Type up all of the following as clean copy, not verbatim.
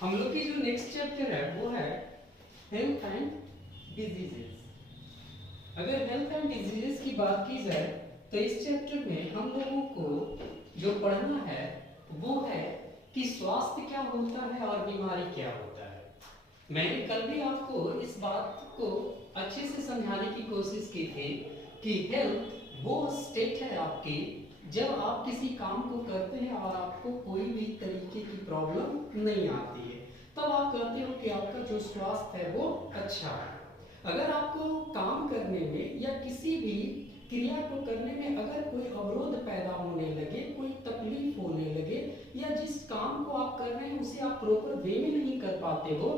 हम लोग की जो नेक्स्ट चैप्टर है वो है हेल्थ एंड डिजीजेस। अगर हेल्थ एंड डिजीजेस की बात की जाए तो इस चैप्टर में हम लोगों को जो पढ़ना है वो है कि स्वास्थ्य क्या होता है और बीमारी क्या होता है। मैंने कल भी आपको इस बात को अच्छे से समझाने की कोशिश की थी कि हेल्थ वो स्टेट है आपकी जब आप किसी काम को करते हैं और आपको कोई भी तरीके की प्रॉब्लम नहीं आती है, तब आप कहते हो कि आपका जो स्वास्थ्य है वो अच्छा है। अगर आपको काम करने में या किसी भी क्रिया को करने में अगर कोई अवरोध पैदा होने लगे, कोई तकलीफ होने लगे, या जिस काम को आप कर रहे हैं उसे आप प्रॉपर वे में नहीं कर पाते हो,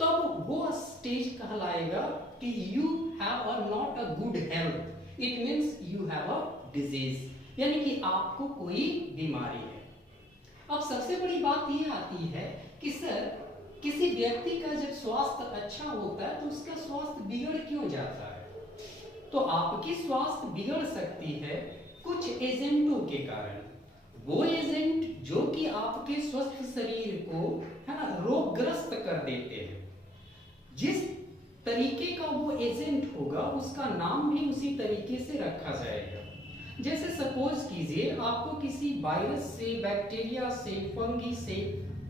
तब वो स्टेज कहलाएगा कि you have a not a good health. It means you have a disease, यानी कि आपको कोई बीमारी है। अब सबसे बड़ी बात यह आती है कि सर किसी व्यक्ति का जब स्वास्थ्य अच्छा होता है तो उसका स्वास्थ्य बिगड़ क्यों जाता है? तो आपकी स्वास्थ्य बिगड़ सकती है कुछ एजेंटों के कारण। वो एजेंट जो कि आपके स्वस्थ शरीर को है ना रोगग्रस्त कर देते हैं, जिस तरीके का वो एजेंट होगा उसका नाम भी उसी तरीके से रखा जाएगा। जैसे सपोज कीजिए आपको किसी वायरस से, बैक्टीरिया से, फंगी से,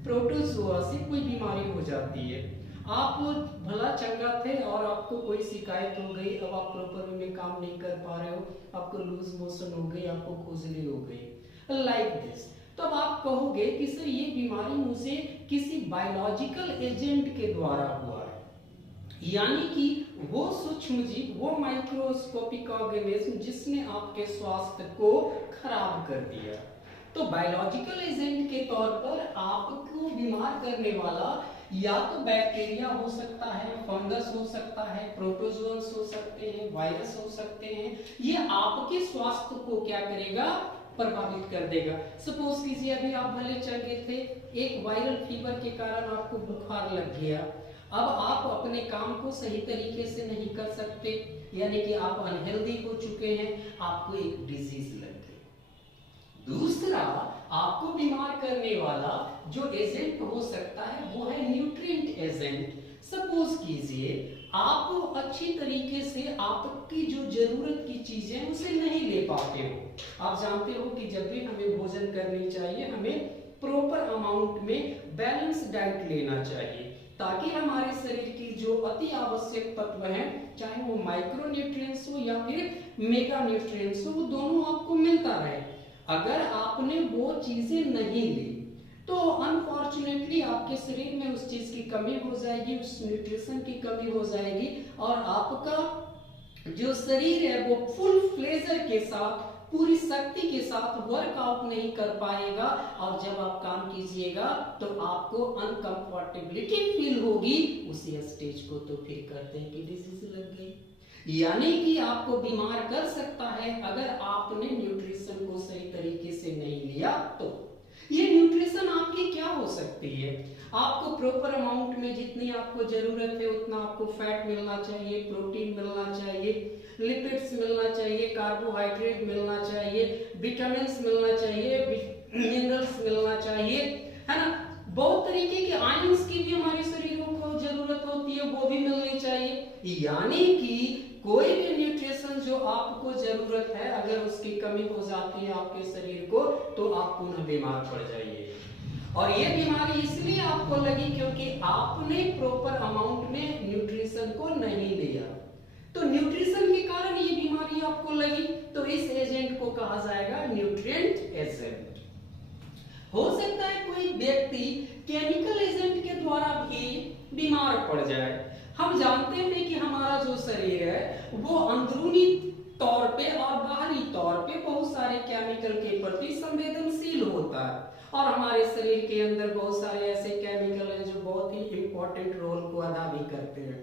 प्रोटोजोआ से कोई बीमारी हो जाती है। आप भला चंगा थे और आपको कोई शिकायत हो गई, अब आप प्रॉपर में काम नहीं कर पा रहे हो, आपको लूज मोशन हो गई, आपको खुजली हो गई, लाइक दिस। तब आप कहोगे कि सर ये बीमारी मुझे किसी बायोलॉजिकल एजेंट के द्वारा हुआ है, यानी कि वो सूक्ष्म जीव, वो माइक्रोस्कोपिक ऑर्गेनिज्म जिसने आपके स्वास्थ्य को खराब कर दिया। तो बायोलॉजिकल एजेंट के तौर पर आपको बीमार करने वाला या तो बैक्टीरिया हो सकता है, फंगस हो सकता है, प्रोटोजोअन्स हो सकते हैं, वायरस हो सकते हैं। ये आपके स्वास्थ्य को क्या करेगा? प्रभावित कर देगा। सपोज कीजिए अभी आप भले चंगे थे, एक वायरल फीवर के कारण आपको बुखार लग गया, अब आप अपने काम को सही तरीके से नहीं कर सकते, यानी कि आप अनहेल्दी हो चुके हैं, आपको एक डिजीज लग गई। दूसरा आपको बीमार करने वाला जो एजेंट हो सकता है वो है न्यूट्रिएंट एजेंट। सपोज कीजिए आप अच्छी तरीके से आपकी जो जरूरत की चीजें उसे नहीं ले पाते हो। आप जानते हो कि जब भी हमें भोजन करनी चाहिए हमें प्रॉपर अमाउंट में बैलेंस डाइट लेना चाहिए, ताकि हमारे शरीर की जो अति आवश्यक तत्व हैं, चाहे वो माइक्रो न्यूट्रिएंट्स हो या फिर मेगा न्यूट्रिएंट्स हो, वो दोनों आपको मिलता रहे। अगर आपने वो चीजें नहीं ली तो अनफॉर्चुनेटली आपके शरीर में उस चीज की कमी हो जाएगी, उस न्यूट्रिशन की कमी हो जाएगी, और आपका जो शरीर है वो फुल प्लेजर के साथ, पूरी शक्ति के साथ वर्कआउट नहीं कर पाएगा, और जब आप काम कीजिएगा तो आपको अनकंफर्टेबिलिटी फील होगी। उसी स्टेज को तो फिर कहते हैं कि डिजीज लग गई। यानी कि आपको बीमार कर सकता है अगर आपने न्यूट्रिशन को सही तरीके से नहीं लिया। तो ये न्यूट्रिशन आपकी क्या हो सकती है? आपको प्रॉपर अमाउंट में जितनी आपको जरूरत है उतना आपको फैट मिलना चाहिए, प्रोटीन मिलना चाहिए, लिपिड्स मिलना चाहिए, कार्बोहाइड्रेट मिलना चाहिए, विटामिन्स मिलना चाहिए, मिनरल्स मिलना चाहिए, है ना। बहुत तरीके के आयंस की भी हमारे शरीरों को जरूरत होती है, वो भी मिलनी चाहिए। यानी कि कोई भी न्यूट्रिशन जो आपको जरूरत है अगर उसकी कमी हो जाती है आपके शरीर को तो आप पुनः बीमार पड़ जाइए। और ये बीमारी इसलिए आपको लगी क्योंकि आपने प्रॉपर अमाउंट में न्यूट्रिशन को नहीं लिया। तो न्यूट्रिशन के कारण ये बीमारी आपको लगी, तो इस एजेंट को कहा जाएगा न्यूट्रिएंट एजेंट। हो सकता है कोई व्यक्ति केमिकल एजेंट के द्वारा भी बीमार पड़ जाए। हम जानते हैं कि हमारा जो शरीर है वो अंदरूनी तौर पे और बाहरी तौर पे बहुत सारे केमिकल के प्रति संवेदनशील होता है, और हमारे शरीर के अंदर बहुत सारे ऐसे केमिकल हैं जो बहुत ही इंपॉर्टेंट रोल को अदा भी करते हैं।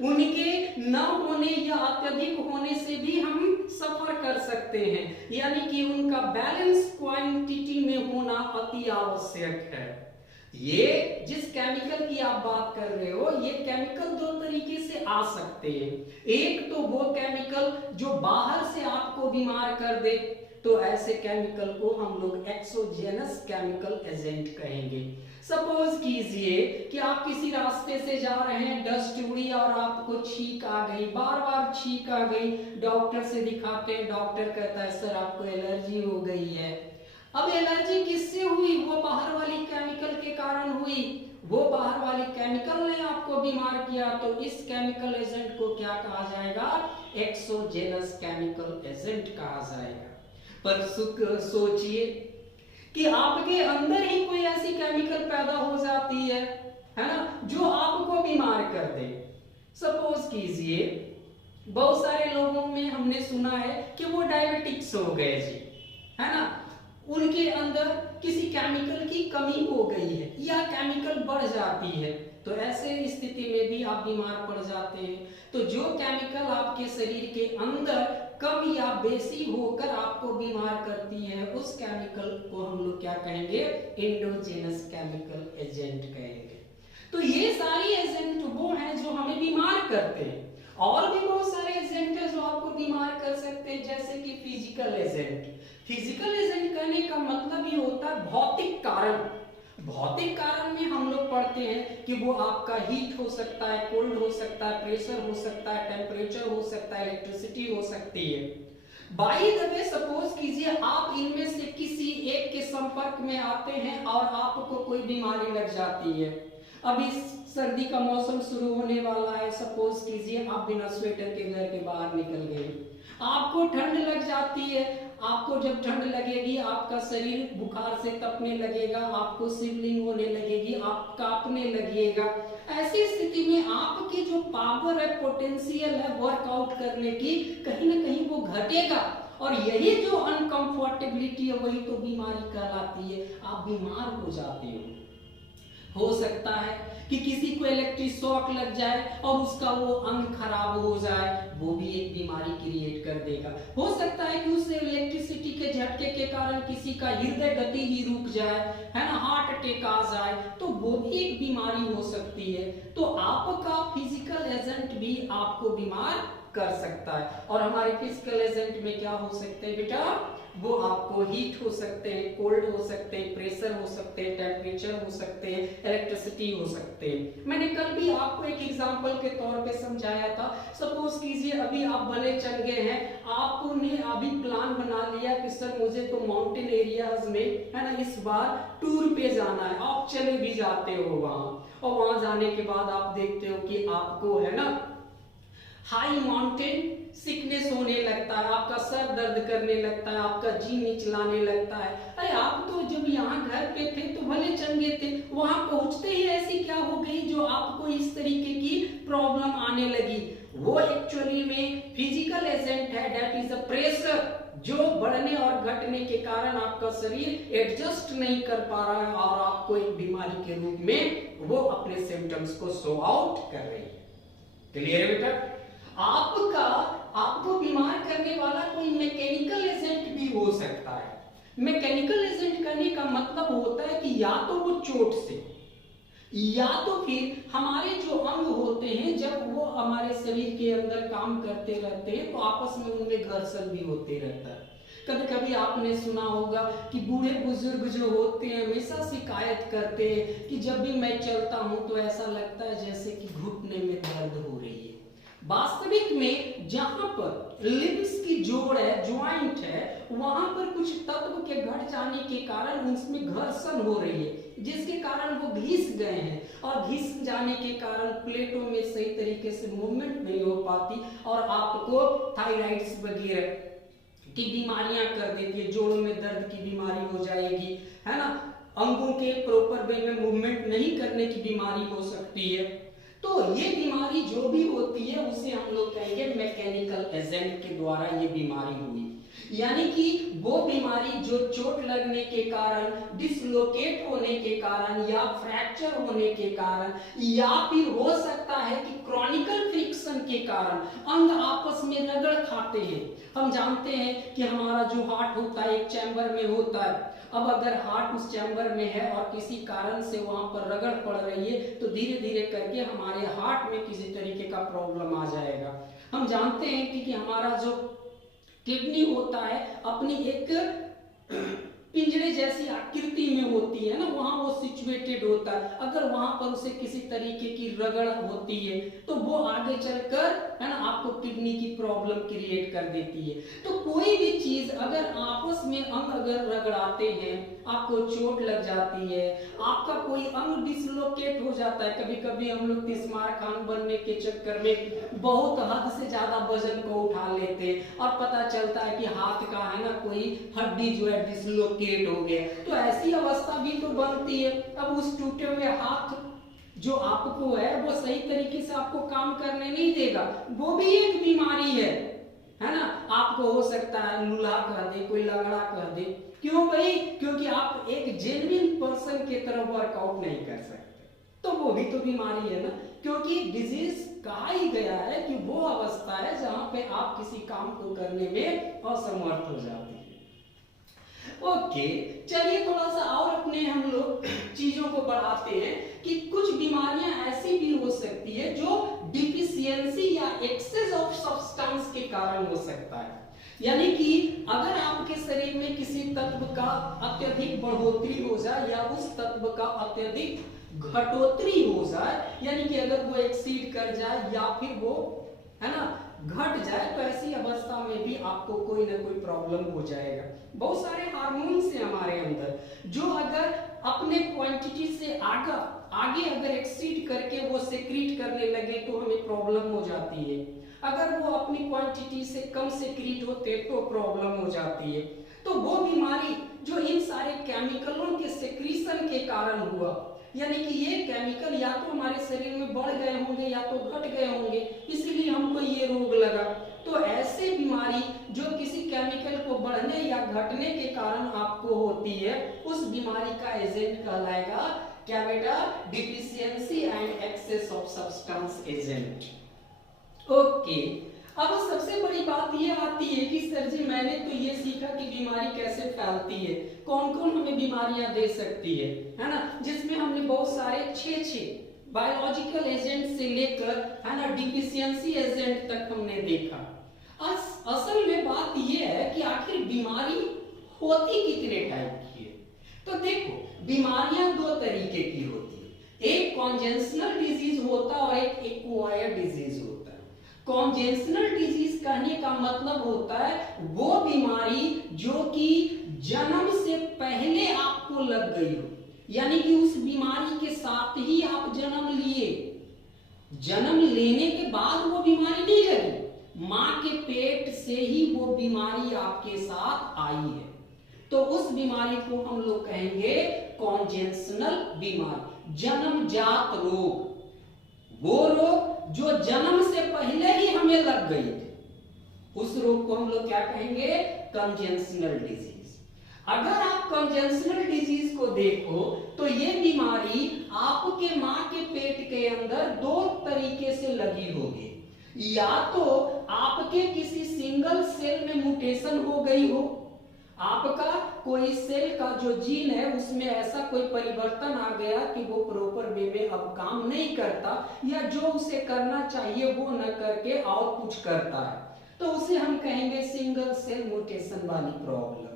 उनके न होने या अत्यधिक होने से भी हम सफर कर सकते हैं, यानी कि उनका बैलेंस क्वांटिटी में होना अति आवश्यक है। ये जिस केमिकल की आप बात कर रहे हो, ये केमिकल दो तरीके से आ सकते हैं। एक तो वो केमिकल जो बाहर से आपको बीमार कर दे, तो ऐसे केमिकल को हम लोग एक्सोजेनस केमिकल एजेंट कहेंगे। सपोज कीजिए कि आप किसी रास्ते से जा रहे हैं, डस्ट उड़ी और आपको छींक आ गई, बार बार छींक आ गई, डॉक्टर से दिखाते हैं, डॉक्टर कहता है सर आपको एलर्जी हो गई है। अब एलर्जी किससे हुई? वो बाहर वाली केमिकल के कारण हुई, वो बाहर वाली केमिकल ने आपको बीमार किया। तो इस केमिकल एजेंट को क्या कहा जाएगा? एक्सोजेनस केमिकल एजेंट कहा जाएगा। पर सोचिए कि आपके अंदर ही कोई ऐसी केमिकल पैदा हो जाती है ना, जो आपको बीमार कर दे। सपोज कीजिए बहुत सारे लोगों में हमने सुना है कि वो डायबिटिक्स हो गए जी, है ना, उनके अंदर किसी केमिकल की कमी हो गई है या केमिकल बढ़ जाती है, तो ऐसे स्थिति में भी आप बीमार पड़ जाते हैं। तो जो केमिकल आपके शरीर के अंदर कम या बेसी होकर आपको बीमार करती है, उस केमिकल को हम लोग क्या कहेंगे? एंडोजेनस केमिकल एजेंट कहेंगे। तो ये सारी एजेंट वो हैं जो हमें बीमार करते हैं। और भी बहुत सारे एजेंट हैं जो आपको बीमार कर सकते हैं, जैसे कि फिजिकल एजेंट। फिजिकल एजेंट कहने का मतलब ही होता है भौतिक कारण। भौतिक कारण में हम लोग पढ़ते हैं कि वो आपका हीट हो सकता है, कोल्ड हो सकता है, प्रेशर हो सकता है, टेम्परेचर हो सकता है, इलेक्ट्रिसिटी हो सकती है। बाय द वे सपोज कीजिए आप इनमें से किसी एक के संपर्क में आते हैं और आपको कोई बीमारी लग जाती है। अभी सर्दी का मौसम शुरू होने वाला है, सपोज कीजिए आप बिना स्वेटर के घर के बाहर निकल गए, आपको ठंड लग जाती है। आपको जब ठंड लगेगी आपका शरीर बुखार से तपने लगेगा, आपको शिवरिंग होने लगेगी, आप कांपने लगेगा। ऐसी स्थिति में आपकी जो पावर है, पोटेंशियल है वर्कआउट करने की, कहीं ना कहीं वो घटेगा, और यही जो अनकंफर्टेबिलिटी है वही तो बीमारी कहलाती है। आप बीमार हो जाते हो सकता है कि किसी को इलेक्ट्रिक शॉक लग जाए और उसका वो अंग खराब हो जाए, वो भी एक बीमारी क्रिएट कर देगा। हो सकता है कि उस इलेक्ट्रिसिटी के झटके के कारण किसी का हृदय गति ही रुक जाए, है ना, हार्ट अटैक आ जाए, तो वो भी एक बीमारी हो सकती है। तो आपका फिजिकल एजेंट भी आपको बीमार कर सकता है। और हमारे फिजिकल एजेंट में क्या हो सकते हैं बेटा? वो आपको हीट हो सकते हैं, कोल्ड हो सकते हैं, प्रेशर हो सकते हैं, टेम्परेचर हो सकते हैं, इलेक्ट्रिसिटी हो सकते हैं। मैंने कल भी आपको एक एग्जांपल के तौर पे समझाया था। सपोज कीजिए अभी आप भले चल गए हैं, आपने अभी प्लान बना लिया कि सर मुझे तो माउंटेन एरियाज में, है ना, इस बार टूर पे जाना है। आप चले भी जाते हो वहां, और वहां जाने के बाद आप देखते हो कि आपको, है ना, हाई माउंटेन सिकनेस होने लगता है, आपका सर दर्द करने लगता है, आपका जी निचलाने लगता है। अरे आप तो जब यहाँ घर पे थे तो भले चंगे थे, वहां पहुंचते ही ऐसी क्या हो गई जो आपको इस तरीके की प्रॉब्लम आने लगी? वो एक्चुअली में फिजिकल एजेंट है, दैट इज अ प्रेशर, जो बढ़ने और घटने के कारण आपका शरीर एडजस्ट नहीं कर पा रहा है और आपको एक बीमारी के रूप में वो अपने सिम्टम्स को शो आउट कर रही है। क्लियर है बेटा? आपको बीमार करने वाला कोई मैकेनिकल एजेंट भी हो सकता है। मैकेनिकल एजेंट करने का मतलब होता है कि या तो वो चोट से, या तो फिर हमारे जो अंग होते हैं जब वो हमारे शरीर के अंदर काम करते रहते हैं तो आपस में उनमें घर्षण भी होते रहता है। कभी कभी आपने सुना होगा कि बूढ़े बुजुर्ग जो होते हैं हमेशा शिकायत करते हैं कि जब भी मैं चलता हूं तो ऐसा लगता है जैसे कि घुटने में दर्द हो रही है। वास्तविक में जहां पर लिम्स की जोड़ है, ज्वाइंट है, वहां पर कुछ तत्व के घट जाने के कारण उसमें घर्षण हो रही है, जिसके कारण वो घिस गए हैं, और घिस जाने के कारण प्लेटों में सही तरीके से मूवमेंट नहीं हो पाती और आपको थायराइड्स वगैरह की बीमारियां कर देती है, जोड़ों में दर्द की बीमारी हो जाएगी, है ना, अंगों के प्रॉपर वे में मूवमेंट नहीं करने की बीमारी हो सकती है। तो ये बीमारी जो भी होती है उसे हम लोग कहेंगे मैकेनिकल एजेंट के द्वारा ये बीमारी हुई। यानी कि वो बीमारी जो चोट लगने के कारण, डिसलोकेट होने के कारण, या फ्रैक्चर होने के कारण, या फिर हो सकता है कि क्रॉनिकल फ्रिक्शन के कारण अंग आपस में रगड़ खाते हैं। हम जानते हैं कि हमारा जो हार्ट होता है एक चैम्बर में होता है। अब अगर हार्ट उस चैम्बर में है और किसी कारण से वहां पर रगड़ पड़ रही है तो धीरे धीरे करके हमारे हार्ट में किसी तरीके का प्रॉब्लम आ जाएगा। हम जानते हैं कि हमारा जो किडनी होता है अपनी एक पिंजरे जैसी आकृति में होती है ना, वहां वो सिचुएटेड होता है। अगर वहां पर उसे किसी तरीके की रगड़ होती है तो वो आगे चलकर है ना आपको किडनी की प्रॉब्लम क्रिएट कर देती है। तो कोई भी चीज अगर आपस में अंग अगर रगड़ाते हैं, आपको चोट लग जाती है, आपका कोई अंग डिसलोकेट हो जाता है। कभी कभी हम लोग तिस्मार खान बनने के चक्कर में बहुत हद से ज्यादा वजन को उठा लेते हैं और पता चलता है कि हाथ का है ना कोई हड्डी जो है डिसलोकेट हो गया, तो ऐसी अवस्था भी तो बनती है। अब उस टूटे हुए हाथ जो आपको है वो सही तरीके से आपको काम करने नहीं देगा, वो भी एक बीमारी है ना। आपको हो सकता है लूल्हा कह दे, कोई लंगड़ा कह दे। क्यों भाई? क्योंकि आप एक जेन्युइन पर्सन के तरह वर्कआउट नहीं कर सकते, तो वो भी तो बीमारी है ना। क्योंकि डिजीज कहा ही गया है कि वो अवस्था है जहां पे आप किसी काम को करने में असमर्थ हो जाते हैं। ओके, चलिए थोड़ा सा और अपने हम लोग चीजों को बढ़ाते हैं कि कुछ बीमारियां ऐसी भी हो सकती है जो डिफिशियंसी या एक्सेस ऑफ सब्सटेंस के कारण हो सकता है। यानी कि अगर आपके शरीर में किसी तत्व का अत्यधिक बढ़ोतरी हो जाए या उस तत्व का अत्यधिक घटोतरी हो जाए, यानी कि अगर वो एक्सीड कर जाए या फिर वो है ना घट जाए, तो ऐसी अवस्था में भी आपको कोई ना कोई प्रॉब्लम हो जाएगा। बहुत सारे हार्मोन्स हैं हमारे अंदर जो अगर अपने क्वांटिटी से आगे अगर एक्सीड करके वो सेक्रीट करने लगे तो हमें प्रॉब्लम हो जाती है। अगर वो अपनी क्वांटिटी से कम सेक्रीट होते तो प्रॉब्लम हो जाती है। तो वो बीमारी जो इन सारे केमिकलों के सेक्रीशन के कारण हुआ, यानी कि ये केमिकल या तो हमारे शरीर में बढ़ गए होंगे या तो घट गए होंगे, इसीलिए हमको ये रोग लगा। तो ऐसे बीमारी जो किसी केमिकल को बढ़ने या घटने के कारण आपको होती है, उस बीमारी का एजेंट कहलाएगा क्या बेटा? Deficiency and excess of substance agent. Okay, अब सबसे बड़ी बात ये आती है कि सर जी मैंने तो ये सीखा कि बीमारी कैसे फैलती है, कौन कौन हमें बीमारियां दे सकती है ना, जिसमें हमने बहुत सारे 6 बायोलॉजिकल एजेंट से लेकर है ना डिफिशियंसी एजेंट तक हमने देखा। असल में बात ये है कि आखिर बीमारी होती कितने टाइप की है। तो देखो, बीमारियां 2 तरीके की होती है, एक कॉन्जेंशनल डिजीज होता है और एक एक्वायर्ड डिजीज होता है। कॉन्जेंशनल डिजीज कहने का मतलब होता है वो बीमारी जो कि जन्म से पहले आपको लग गई हो, यानी कि उस बीमारी के साथ ही आप जन्म लिए, जन्म लेने के बाद वो बीमारी नहीं लगी, मां के पेट से ही वो बीमारी आपके साथ आई है, तो उस बीमारी को हम लोग कहेंगे कॉन्जेंशनल बीमारी, जन्मजात रोग। वो रोग जो जन्म से पहले ही हमें लग गई थी, उस रोग को हम लोग क्या कहेंगे? कॉन्जेंशनल डिजीज। अगर आप कॉन्जेंशनल डिजीज को देखो तो ये बीमारी आपके मां के पेट के अंदर 2 तरीके से लगी होगी। या तो आपके किसी सिंगल सेल में म्यूटेशन हो गई हो, आपका कोई सेल का जो जीन है उसमें ऐसा कोई परिवर्तन आ गया कि वो प्रॉपर वे में अब काम नहीं करता, या जो उसे करना चाहिए वो न करके और कुछ करता है, तो उसे हम कहेंगे सिंगल सेल म्यूटेशन वाली प्रॉब्लम।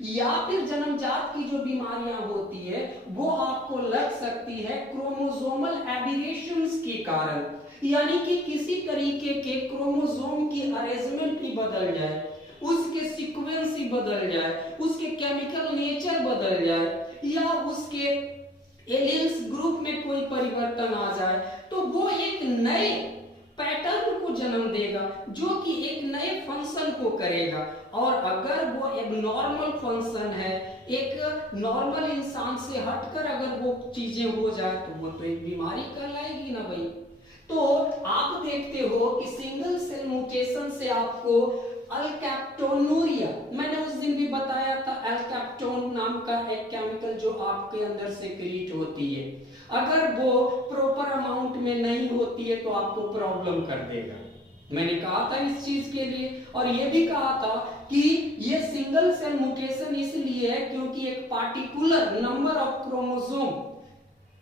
या फिर जन्मजात की जो बीमारियां होती है वो आपको लग सकती है क्रोमोसोमल एबिरेशंस के कारण, यानी कि किसी तरीके के क्रोमोसोम की अरेंजमेंट ही बदल जाए, उसके सीक्वेंस ही बदल जाए, उसके केमिकल नेचर बदल जाए, या उसके एलियंस ग्रुप में कोई परिवर्तन आ जाए, तो वो एक नए पैटर्न को जन्म देगा जो कि एक नए फंक्शन को करेगा। और अगर वो एबनॉर्मल फंक्शन है, एक नॉर्मल इंसान से हटकर अगर वो चीजें हो जाए तो वो तो एक बीमारी कहलाएगी ना भाई। तो आप देखते हो कि सिंगल सेल म्यूटेशन से आपको अल्कैप्टोनूरिया, मैंने उस दिन भी बताया था, अल्कैप्टोन नाम का एक केमिकल जो आपके अंदर सेक्रीट होती है, अगर वो प्रॉपर अमाउंट में नहीं होती है तो आपको प्रॉब्लम कर देगा। मैंने कहा था इस चीज के लिए, और ये भी कहा था कि ये सिंगल सेल म्यूटेशन इसलिए है क्योंकि एक पार्टिकुलर नंबर ऑफ क्रोमोसोम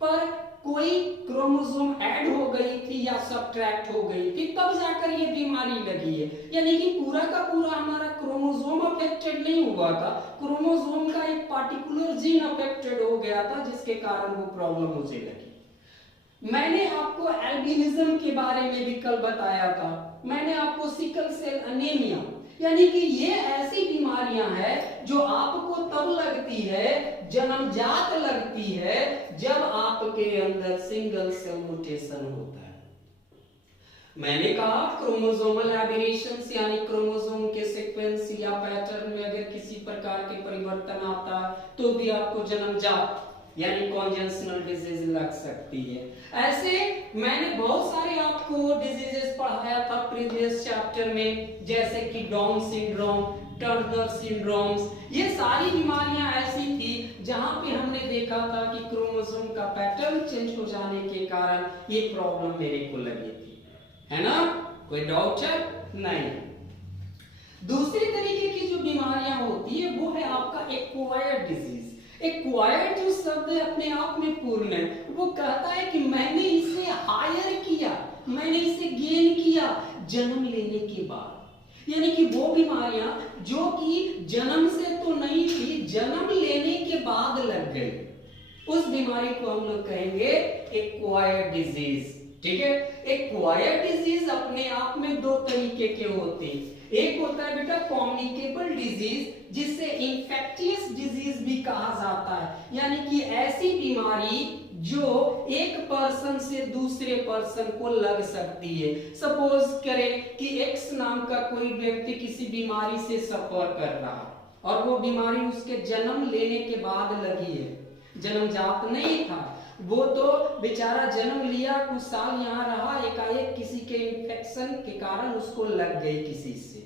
पर कोई क्रोमोसोम ऐड हो गई थी या सबट्रैक्ट हो गई थी, तब जाकर ये बीमारी लगी है। यानी कि पूरा का पूरा हमारा क्रोमोसोम अफेक्टेड नहीं हुआ था, क्रोमोसोम का एक पार्टिकुलर जीन अफेक्टेड हो गया था, जिसके कारण वो प्रॉब्लम मुझे लगी। मैंने आपको एल्बिनिज्म के बारे में भी कल बताया था, मैंने आपको सिकल सेल एनीमिया, यानी कि ये ऐसी बीमारियां हैं जो आपको तब लगती है, जन्मजात लगती है, जब आपके अंदर सिंगल सेल म्यूटेशन होता है। मैंने कहा क्रोमोसोमल एबेरेशंस यानी क्रोमोसोम के सीक्वेंस या पैटर्न में अगर किसी प्रकार के परिवर्तन आता है तो भी आपको जन्मजात यानी कॉन्जेनिटल डिजीज लग सकती है। ऐसे मैंने बहुत सारे आपको डिजीजेस पढ़ाया था प्रीवियस चैप्टर में, जैसे कि डाउन सिंड्रोम, टर्नर सिंड्रोम्स, ये सारी बीमारियां ऐसी थी जहां पे हमने देखा था कि क्रोमोसोम का पैटर्न चेंज हो जाने के कारण ये प्रॉब्लम मेरे को लगी थी, है ना? कोई डाउट है? नहीं। दूसरी तरीके की जो बीमारियां होती है वो है आपका एक्वायर्ड डिजीज। एक्वायर्ड जो शब्द है अपने आप में पूर्ण है, वो कहता है कि मैंने इसे हायर किया, मैंने इसे गेन किया जन्म लेने के बाद। यानी कि वो बीमारियां जो कि जन्म से तो नहीं थी, जन्म लेने के बाद लग गई, उस बीमारी को हम लोग कहेंगे एक्वायर्ड डिजीज। ठीक है? एक्वायर्ड डिजीज अपने आप में दो तरीके के होते हैं। एक होता है बेटा कम्युनिकेबल डिजीज, जिसे इंफेक्टियस डिजीज भी कहा जाता है, यानी कि ऐसी बीमारी जो एक पर्सन से दूसरे पर्सन को लग सकती है। सपोज करें कि एक्स नाम का कोई व्यक्ति किसी बीमारी से सफर कर रहा है और वो बीमारी उसके जन्म लेने के बाद लगी है, जन्मजात नहीं था, वो तो बेचारा जन्म लिया, कुछ साल यहाँ रहा, एकाएक किसी के इन्फेक्शन के कारण उसको लग गई किसी से,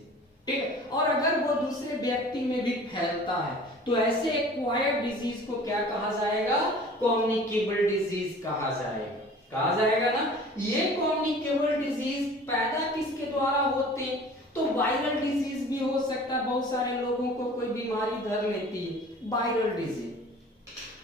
ठीक है? और अगर वो दूसरे व्यक्ति में भी फैलता है तो ऐसे एक्वायर्ड डिजीज को क्या कहा जाएगा? कम्युनिकेबल डिजीज कहा जाएगा। कहा जाएगा ना? ये कम्युनिकेबल डिजीज पैदा किसके द्वारा होते हैं? तो वायरल डिजीज भी हो सकता है, बहुत सारे लोगों को कोई बीमारी धर लेती है, वायरल डिजीज।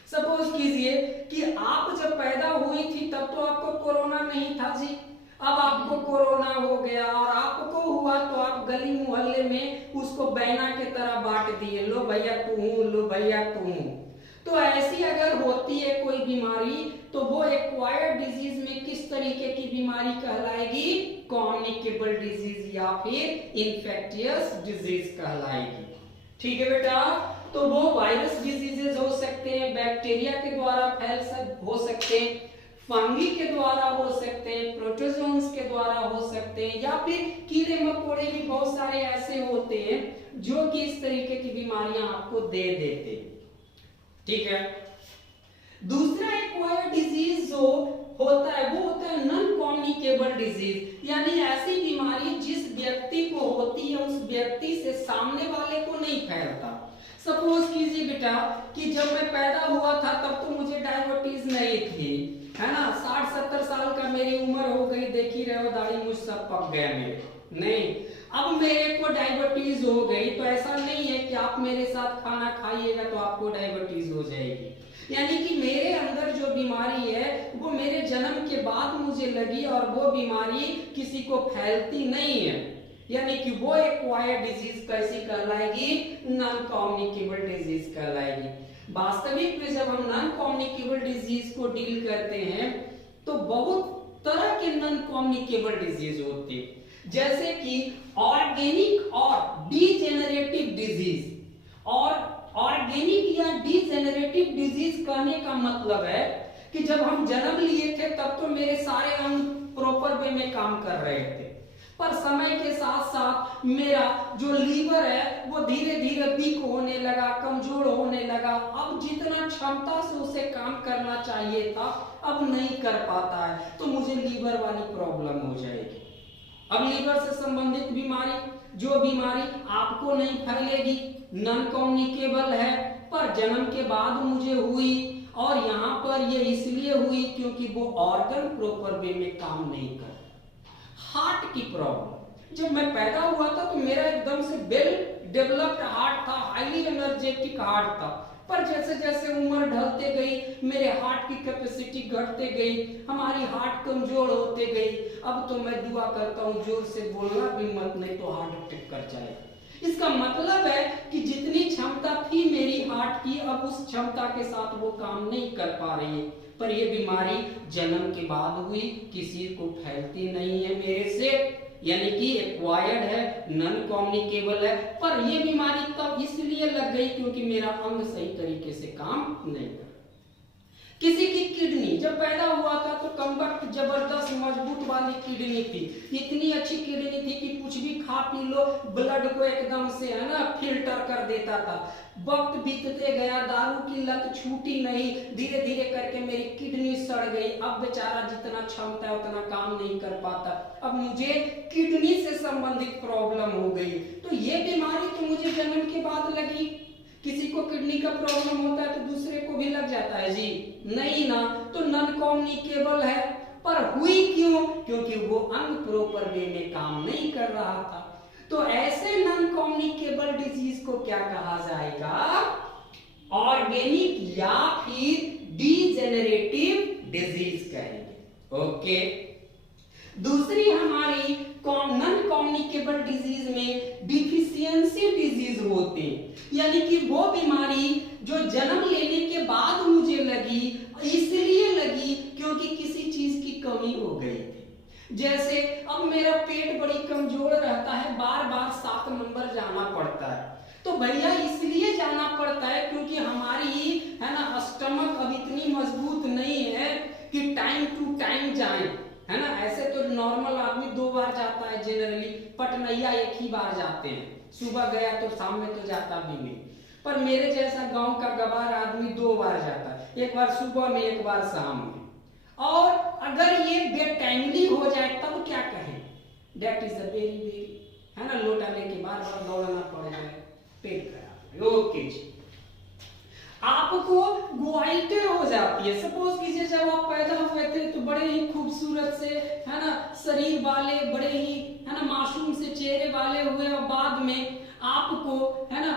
सपोज कीजिए कि आप जब पैदा हुई थी तब तो आपको कोरोना नहीं था जी, अब आपको कोरोना हो गया और आपको हुआ तो आप गली मोहल्ले में उसको बैना के तरह बांट दिए, लो भैया तू हूं, लो भैया तू हूं। तो ऐसी अगर होती है कोई बीमारी तो वो एक्वायर्ड डिजीज में किस तरीके की बीमारी कहलाएगी? कम्युनिकेबल डिजीज या फिर इंफेक्टियस डिजीज कहलाएगी। ठीक है बेटा? तो वो वायरस डिजीजेस हो सकते हैं, बैक्टीरिया के द्वारा हो सकते हैं, फंगी के द्वारा हो सकते हैं, प्रोटोजोन्स के द्वारा हो सकते हैं, या फिर कीड़े मकोड़े भी बहुत सारे ऐसे होते हैं जो कि इस तरीके की बीमारियां आपको दे देते हैं। ठीक है? दूसरा एक्वायर्ड डिजीज जो होता है वो होता है नॉन कम्युनिकेबल डिजीज, यानी ऐसी बीमारी जिस व्यक्ति को होती है उस व्यक्ति से सामने वाले को नहीं फैलता। सपोज कीजिए बेटा कि जब मैं पैदा हुआ था तब तो मुझे डायबिटीज नहीं थी, है ना? 60-70 साल का मेरी उम्र हो गई, देख ही रहे हो दाढ़ी मुझ सब पक गया मेरे, नहीं, अब मेरे को डायबिटीज हो गई तो ऐसा नहीं है कि आप मेरे साथ खाना खाइएगा तो आपको डायबिटीज हो जाएगी। यानी कि मेरे अंदर जो बीमारी है वो मेरे जन्म के बाद मुझे लगी और वो बीमारी किसी को फैलती नहीं है, यानी कि वो एक्वायर्ड डिजीज कैसी कहलाएगी? नॉन कम्युनिकेबल डिजीज कहलाएगी। वास्तविक में जब हम नॉन कम्युनिकेबल डिजीज को डील करते हैं तो बहुत तरह के नॉन कम्युनिकेबल डिजीज होते हैं, जैसे कि ऑर्गेनिक और डीजेनरेटिव डिजीज। और ऑर्गेनिक या डीजेनरेटिव डिजीज कहने का मतलब है कि जब हम जन्म लिए थे तब तो मेरे सारे अंग प्रॉपर वे में काम कर रहे थे, पर समय के साथ साथ मेरा जो लीवर है वो धीरे धीरे वीक होने लगा, कमजोर होने लगा। अब जितना क्षमता से उसे काम करना चाहिए था अब नहीं कर पाता है, तो मुझे लीवर वाली प्रॉब्लम हो जाएगी। अब लीवर से संबंधित बीमारी, जो बीमारी आपको नहीं फैलेगी, नॉन कम्युनिकेबल है, पर जन्म के बाद मुझे हुई, और यहाँ पर ये इसलिए हुई क्योंकि वो ऑर्गन प्रॉपर वे में काम नहीं कर। हार्ट की प्रॉब्लम, जब मैं पैदा हुआ था तो मेरा एकदम से वेल डेवलप्ड हार्ट था, हाईली एनर्जेटिक हार्ट था। पर जैसे जैसे उम्र ढलते गई, मेरे हार्ट की कैपेसिटी घटते गई, हमारी हार्ट कमजोर होते गई। अब तो मैं दुआ करता हूँ जोर से बोलना भी मत, नहीं तो हार्ट अटैक कर जाएगा। इसका मतलब है कि जितनी क्षमता थी मेरी हार्ट की, अब उस क्षमता के साथ वो काम नहीं कर पा रही है। पर ये बीमारी जन्म के बाद हुई, किसी को फैलती नहीं है मेरे से, यानी कि एक्वायर्ड है, नॉन कम्युनिकेबल है। पर ये बीमारी तब इसलिए लग गई क्योंकि मेरा अंग सही तरीके से काम नहीं कर। किसी की किडनी जब पैदा हुआ था तो कम्बख्त जबरदस्त मजबूत वाली किडनी थी, इतनी अच्छी किडनी थी कि कुछ भी खा पी लो ब्लड को एकदम से है ना फिल्टर कर देता था। वक्त बीतते गया, दारू की लत छूटी नहीं, धीरे धीरे करके मेरी किडनी सड़ गई। अब बेचारा जितना क्षमता है उतना काम नहीं कर पाता। अब मुझे किडनी से संबंधित प्रॉब्लम हो गई। तो ये बीमारी तो मुझे जन्म के बाद लगी। किसी को किडनी का प्रॉब्लम होता है तो दूसरे को भी लग जाता है जी? नहीं ना, तो नॉन कम्युनिकेबल है। पर हुई क्यों? क्योंकि वो अंग प्रॉपर वे में काम नहीं कर रहा था। तो ऐसे नॉन कम्युनिकेबल डिजीज को क्या कहा जाएगा? ऑर्गेनिक या फिर डीजेनरेटिव डिजीज कहेंगे। ओके। दूसरी हमारी नॉन कम्युनिकेबल डिजीज में डिफिशियंसी डिजीज होते हैं, यानी कि वो बीमारी जो जन्म लेने के बाद मुझे लगी, इसलिए लगी क्योंकि किसी चीज की कमी हो गई थी। जैसे अब मेरा पेट बड़ी कमजोर रहता है, बार बार 7 नंबर जाना पड़ता है। तो भैया इसलिए जाना पड़ता है क्योंकि हमारी है ना स्टमक अब इतनी मजबूत नहीं है कि टाइम टू टाइम जाए, है ना। ऐसे तो नॉर्मल आदमी 2 बार जाता है जनरली, पटनैया 1 ही बार जाते हैं, सुबह गया तो शाम में तो जाता भी नहीं। पर मेरे जैसा गांव का गवार आदमी 2 बार जाता है, 1 बार सुबह में 1 बार शाम में। और अगर ये बेटाइमली हो जाए तब क्या कहें? That is a very very, है ना, लोटा लेके बार बार दौड़ना पड़ जाए, पेट खराब। ओके जी। आपको ग्वाइटर हो जाती है। सपोज कीजिए जब आप पैदा हुए थे तो बड़े ही खूबसूरत से है ना शरीर वाले, बड़े ही है ना मासूम से चेहरे वाले हुए, और बाद में आपको है ना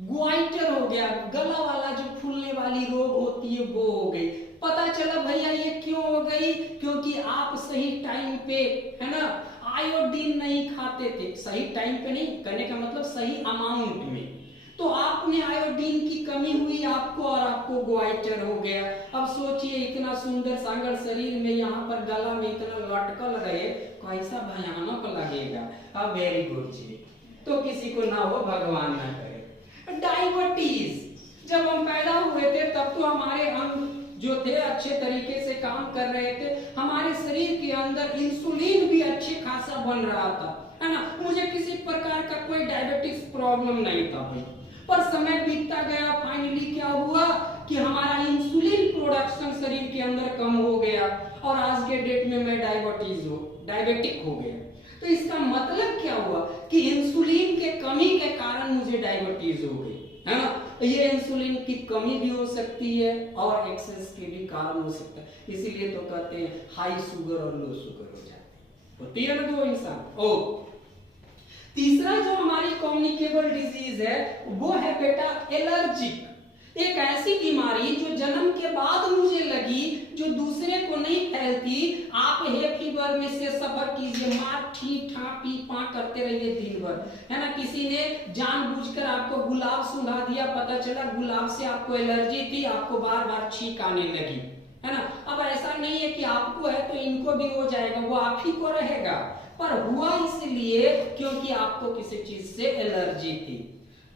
ग्वाइटर हो गया, गला वाला जो फूलने वाली रोग होती है वो हो गई। पता चला भैया ये क्यों हो गई? क्योंकि आप सही टाइम पे है ना आयोडीन नहीं खाते थे। सही टाइम पे नहीं, कहने का मतलब सही अमाउंट में। तो आपने आयोडीन की कमी हुई आपको, और आपको ग्वाइटर हो गया। अब सोचिए इतना सुंदर सांगड़ शरीर में यहाँ पर गला में इतना लटकल रहे, कैसा भयानक लगेगा। अब वेरी गुड जी, तो किसी को ना हो, भगवान ना करे। डायबिटीज, जब हम पैदा हुए थे तब तो हमारे अंग जो थे अच्छे तरीके से काम कर रहे थे, हमारे शरीर के अंदर इंसुलिन भी अच्छे खासा बन रहा था, है ना। मुझे किसी प्रकार का कोई डायबिटीज प्रॉब्लम नहीं था भाई। पर समय बीतता गया, फाइनली क्या हुआ कि हमारा इंसुलिन प्रोडक्शन शरीर के अंदर कम हो गया, और आज के डेट में मैं डायबिटिक हो गया। तो इसका मतलब क्या हुआ कि इंसुलिन के कमी के कारण मुझे डायबिटीज हो गई, है ना। ये इंसुलिन की कमी भी हो सकती है और एक्सेस के भी कारण हो सकता है। इसीलिए तो कहते हैं हाई शुगर और लो शुगर हो जाते हैं, होती है ना दो इंसान। ओ तीसरा जो हमारी कम्युनिकेबल डिजीज है वो है बेटा एलर्जिक। एक ऐसी बीमारी जो जन्म के बाद मुझे लगी, जो दूसरे को नहीं फैलती। आप हे फीवर में से सफर कीजिए, मार ठी ठा पी पा करते रहिए दिन भर, है ना। किसी ने जानबूझकर आपको गुलाब सुंघा दिया, पता चला गुलाब से आपको एलर्जी थी, आपको बार बार छींक आने लगी, है ना। अब ऐसा नहीं है कि आपको है तो इनको भी हो जाएगा, वो आप ही को रहेगा। पर हुआ इसलिए क्योंकि आपको किसी चीज से एलर्जी थी।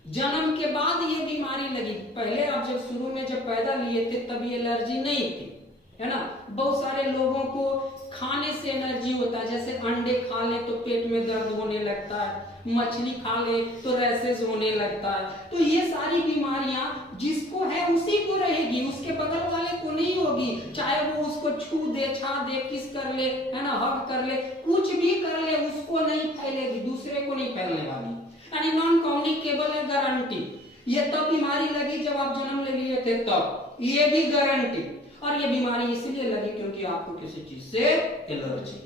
जन्म के बाद ये बीमारी लगी। पहले आप जब शुरू में जब पैदा लिए थे तभी एलर्जी नहीं थी, है ना। बहुत सारे लोगों को खाने से एलर्जी होता है, जैसे अंडे खा ले तो पेट में दर्द होने लगता है, मछली खा ले तो रैशेज होने लगता है। तो ये सारी बीमारियां जिसको है उसी को रहेगी, उसके बगल वाले को नहीं होगी। चाहे वो उसको छू दे, छा दे, किस कर ले, है ना, हग कर ले, कुछ भी कर ले, उसको नहीं फैलेगी, दूसरे को नहीं फैलने वाली। यानी नॉन कम्युनिकेबल है गारंटी। ये तब बीमारी लगी जब आप जन्म ले लिए थे तब, ये भी गारंटी। और ये बीमारी इसलिए लगी क्योंकि आपको किसी चीज से एलर्जी।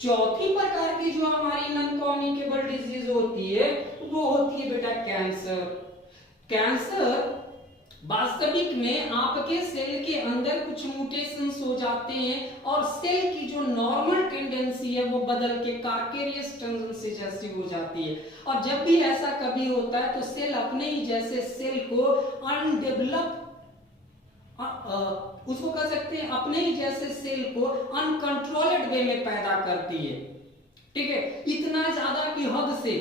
चौथी प्रकार की जो हमारी नॉन कम्युनिकेबल डिजीज होती है वो होती है बेटा कैंसर। कैंसर वास्तविक में आपके सेल के अंदर कुछ म्यूटेशंस हो जाते हैं और सेल की जो नॉर्मल टेंडेंसी है वो बदल के कार्केरियस टेंडेंसी जैसी हो जाती है। और जब भी ऐसा कभी होता है तो सेल अपने ही जैसे सेल को अनडेवलप उसको कह सकते हैं अपने ही जैसे सेल को अनकंट्रोल्ड वे में पैदा करती है। ठीक है, इतना ज्यादा कि हद से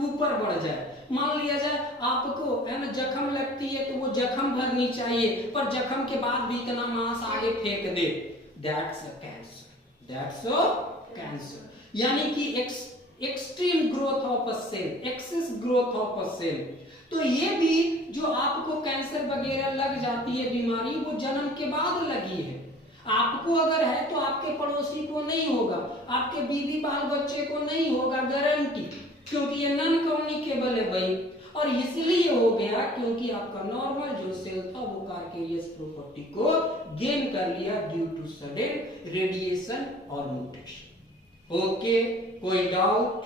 ऊपर बढ़ जाए। मान लिया जाए आपको है ना जख्म लगती है तो वो जख्म भरनी चाहिए, पर जख्म के बाद भी इतना मांस आगे फेंक दे, that's a cancer. That's a cancer. यानी कि extreme growth of a cell, excess growth of a cell. तो ये भी जो आपको कैंसर वगैरह लग जाती है बीमारी, वो जन्म के बाद लगी है। आपको अगर है तो आपके पड़ोसी को नहीं होगा, आपके बीवी बाल बच्चे को नहीं होगा, गारंटी, क्योंकि ये नॉन कम्युनिकेबल है भाई। और इसलिए हो गया क्योंकि आपका नॉर्मल जो सेल था वो कार्केरियस प्रॉपर्टी को गेन कर लिया ड्यू टू सडन रेडिएशन और म्यूटेशन। ओके, कोई डाउट?